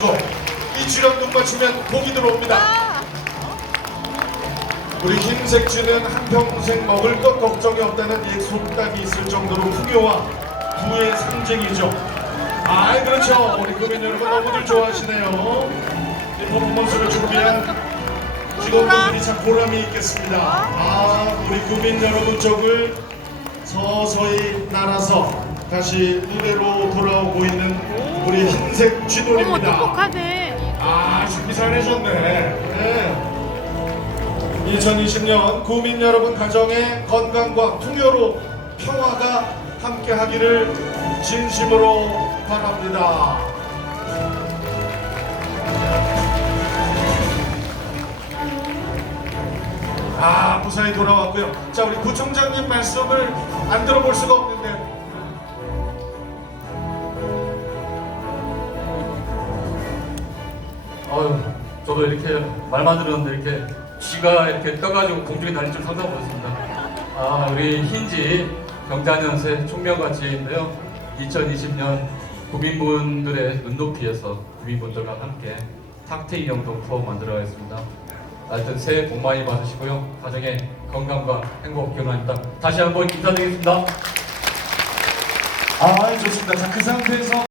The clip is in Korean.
이 쥐랑 눈 맞추면 복이 들어옵니다. 우리 흰색 쥐는 한평생 먹을 것 걱정이 없다는 옛 속담이 있을 정도로 풍요와 부의 상징이죠. 아, 그렇죠. 우리 국민 여러분 너무들 좋아하시네요. 이 퍼포먼스를 준비한 직원분들이 참 보람이 있겠습니다. 아, 우리 국민 여러분 쪽을 서서히 날아서 다시 무대로 돌아오고 있는 우리 흰색 어머 쥐돌입니다. 똑똑하네. 아 준비 잘하셨네. 네. 2020년 국민 여러분 가정의 건강과 풍요로 평화가 함께하기를 진심으로 바랍니다. 아 무사히 돌아왔고요. 자 우리 부총장님 말씀을 안 들어볼 수가 없는데 아유, 저도 이렇게 말만 들었는데 이렇게 쥐가 이렇게 떠가지고 공중에 다닐 줄 상상 못했습니다. 아, 우리 흰지 경자년세 총명같이인데요. 2020년 국민분들의 눈높이에서 국민분들과 함께 탁트인 영동 투어 만들어가겠습니다. 하여튼 새해 복 많이 받으시고요. 가정의 건강과 행복 기원합니다. 다시 한번 인사드리겠습니다. 아 좋습니다. 자 그 상태에서